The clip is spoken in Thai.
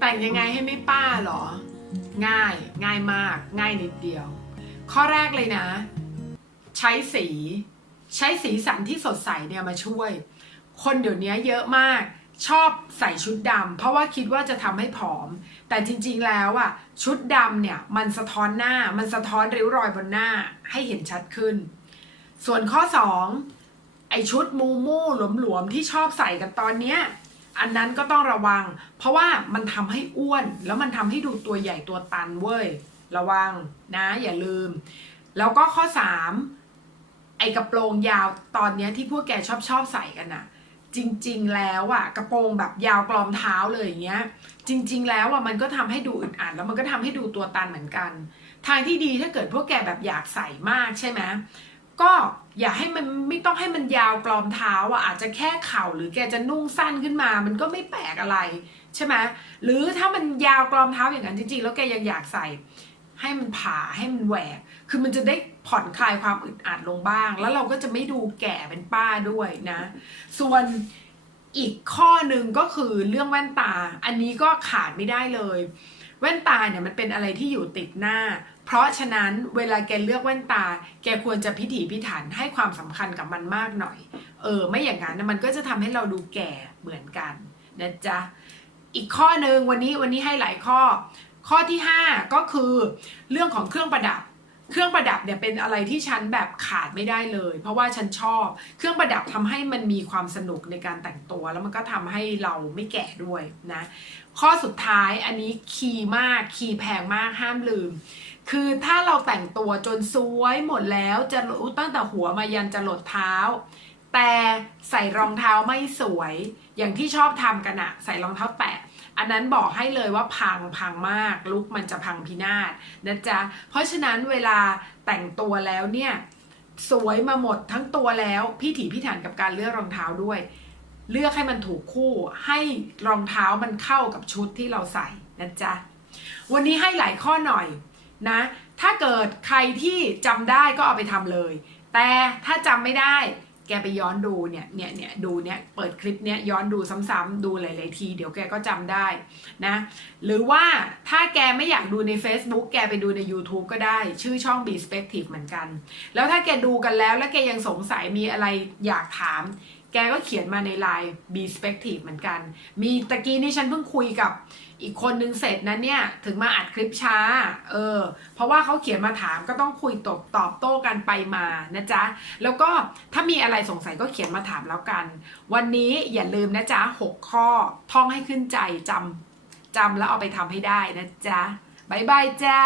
แต่งยังไงให้ไม่ป้าเหรอ ง่ายง่ายมาก ง่ายนิดเดียว ข้อแรกเลยนะ ใช้สี ใช้สีสันที่สดใสเนี่ยมาช่วย คนเดี๋ยวนี้เยอะมากชอบใส่ชุดดำเพราะว่าคิดว่าจะทำให้ผอม แต่จริงๆแล้วอะชุดดำเนี่ยมันสะท้อนหน้ามันสะท้อนริ้วรอยบนหน้าให้เห็นชัดขึ้น ส่วนข้อ 2 ไอชุดมูมูหลวมๆที่ชอบใส่กันตอนเนี้ย อันนั้นก็ต้องระวัง เพราะว่ามันทำให้อ้วน แล้วมันทำให้ดูตัวใหญ่ตัวตันเว้ย ระวังนะอย่าลืม แล้วก็ข้อ 3 ไอกระโปรงยาวตอนนี้ที่พวกแกชอบชอบใส่กันนะจริง ๆ แล้วอะกระโปรงแบบยาวกลอมเท้าเลยอย่างเงี้ย จริง ๆ แล้วอะมันก็ทำให้ดูอึดอัดแล้วมันก็ทำให้ดูตัวตันเหมือนกัน ทางที่ดีถ้าเกิดพวกแกแบบอยากใส่มากใช่ไหม ก็อย่าให้มันไม่ต้องให้มันยาวกลอมเท้าอะอาจจะแค่เข่าหรือแกจะนุ่งสั้นขึ้นมา มันก็ไม่แปลกอะไรใช่ไหมหรือถ้ามันยาวกลอมเท้าอย่างนั้นจริงๆ แล้วแกยังอยากใส่ ให้มันผ่าให้มันแหวก คือมันจะได้ผ่อนคลายความอึดอัดลงบ้าง แล้วเราก็จะไม่ดูแก่เป็นป้าด้วยนะ ส่วนอีกข้อหนึ่งก็คือเรื่องแว่นตา อันนี้ก็ขาดไม่ได้เลย แว่นตาเนี่ยมันเป็นอะไรที่อยู่ติดหน้า เพราะฉะนั้นเวลาแกเลือกแว่นตา แกควรจะพิถีพิถันให้ความสำคัญกับมันมากหน่อย เออ ไม่อย่างนั้นมันก็จะทำให้เราดูแก่เหมือนกันนะจ๊ะ อีกข้อหนึ่งวันนี้วันนี้ให้หลายข้อ ข้อที่ 5 ก็คือเรื่องของเครื่องประดับ เครื่องประดับเนี่ยเป็นอะไรที่ฉันแบบขาดไม่ได้เลย เพราะว่าฉันชอบ เครื่องประดับทำให้มันมีความสนุกในการแต่งตัว แล้วมันก็ทำให้เราไม่แก่ด้วยนะ ข้อสุดท้ายอันนี้คีย์มากคีย์แพงมากห้ามลืม คือถ้าเราแต่งตัวจนสวยหมดแล้วจะรู้ตั้งแต่หัวมายันจะหลดเท้า แต่ใส่รองเท้าไม่สวย อย่างที่ชอบทำกันอะใส่รองเท้าแตะ อันนั้นบอกให้เลยว่าพังพังมากลุกมันจะพังพินาศนะจ๊ะเพราะฉะนั้นเวลาแต่งตัวแล้วเนี่ยสวยมาหมดทั้งตัวแล้วพี่ถีพี่ถันกับการเลือกรองเท้าด้วย เลือกให้มันถูกคู่ให้รองเท้ามันเข้ากับชุดที่เราใส่นะจ๊ะวันนี้ให้หลายข้อหน่อยนะ ถ้าเกิดใครที่จำได้ก็เอาไปทำเลย แต่ถ้าจำไม่ได้ แกไปย้อนดูเนี่ยเนี่ยเนี่ยดูเนี่ยเปิดคลิปเนี่ยย้อนดูซ้ำๆดูหลายๆที เดี๋ยวแกก็จำได้นะหรือว่าถ้าแกไม่อยากดูใน Facebook แกไปดูใน YouTube ก็ได้ ชื่อช่อง b s p e c t i v e เหมือนกัน แล้วถ้าแกดูกันแล้วแล้วแกยังสงสัยมีอะไรอยากถาม แกก็เขียนมาในไลน์ b s p e c t i v e เหมือนกัน มีตะกี้นี่ฉันเพิ่งคุยกับอีกคนนึงเสร็จนะเนี่ย ถึงมาอัดคลิปช้า เออ เพราะว่าเขาเขียนมาถามก็ต้องคุยตอบตอบโต้กันไปมานะจ๊ะ แล้วก็ถ้ามีอะไรสงสัยก็เขียนมาถามแล้วกัน วันนี้อย่าลืมนะจ๊ะ6ข้อท่องให้ขึ้นใจจำจำแล้วเอาไปทำให้ได้นะจ๊ะบ๊ายบายจ้า